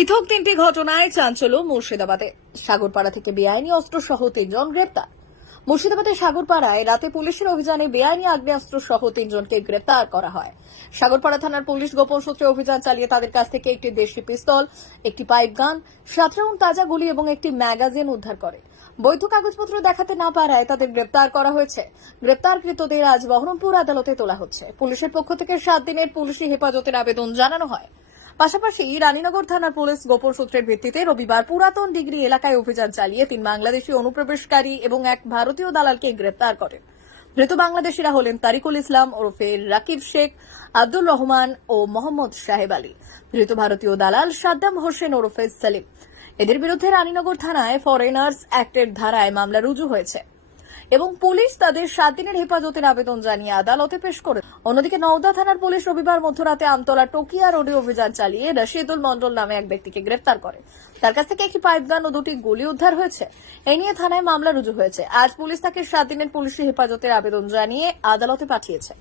পৃথক তিনটি ঘটনায় চাঞ্চল্য মুর্শিদাবাদে। সাগরপাড়া থেকে বেআইনি অস্ত্র সহ 3 জন গ্রেপ্তার। মুর্শিদাবাদের সাগরপাড়ায় রাতে পুলিশের অভিযানে বেআইনি আগ্নেয়াস্ত্র সহ 3 জনকে গ্রেপ্তার করা হয়। সাগরপাড়া থানার পুলিশ গোপন সূত্রে অভিযান চালিয়ে তাদের কাছ থেকে একটি দেশি পিস্তল, একটি পাইপ গান, 7 রাউন্ড তাজা গুলি এবং একটি ম্যাগাজিন উদ্ধার করে। বৈধ কাগজপত্র দেখাতে না পারায় তাদের গ্রেপ্তার করা হয়েছে। গ্রেপ্তারকৃতদের আজ বহরমপুর আদালতে তোলা হচ্ছে। পুলিশের পক্ষ থেকে 7 দিনের পুলিশি হেফাজতের আবেদন জানানো হয়। পাশাপাশি রানীনগর থানার পুলিশ গোপন সূত্রের ভিত্তিতে রবিবার পুরাতন ডিগ্রি এলাকায় অভিযান চালিয়ে 3 বাংলাদেশি অনুপ্রবেশকারী এবং 1 ভারতীয় দালালকে গ্রেপ্তার করেন। ধৃত বাংলাদেশিরা হলেন তারিকুল ইসলাম ওরফে রাকিব শেখ, আব্দুর রহমান ও মোহাম্মদ সাহেব আলী। ধৃত ভারতীয় দালাল সাদ্দাম হোসেন ওরফে সেলিম। এদের বিরুদ্ধে রানীনগর থানায় ফরেনার্স অ্যাক্টের ধারায় মামলা রুজু হয়েছে এবং পুলিশ তাদের 7 দিনের হেফাজতের আবেদন জানিয়ে আদালতে পেশ করে। অন্যদিকে নওদা থানার পুলিশ রবিবার মধ্যরাতে আমতলা টোকিয়া রোডে অভিযান চালিয়ে রশিদুল মন্ডল নামে এক ব্যক্তিকে গ্রেপ্তার করে। তার কাছ থেকে একটি পাইপ গান ও 2টি গুলি উদ্ধার হয়েছে। এই নিয়ে থানায় মামলা রুজু হয়েছে। আজ পুলিশ তাকে 7 দিনের পুলিশি হেফাজতের আবেদন জানিয়ে আদালতে পাঠিয়েছে।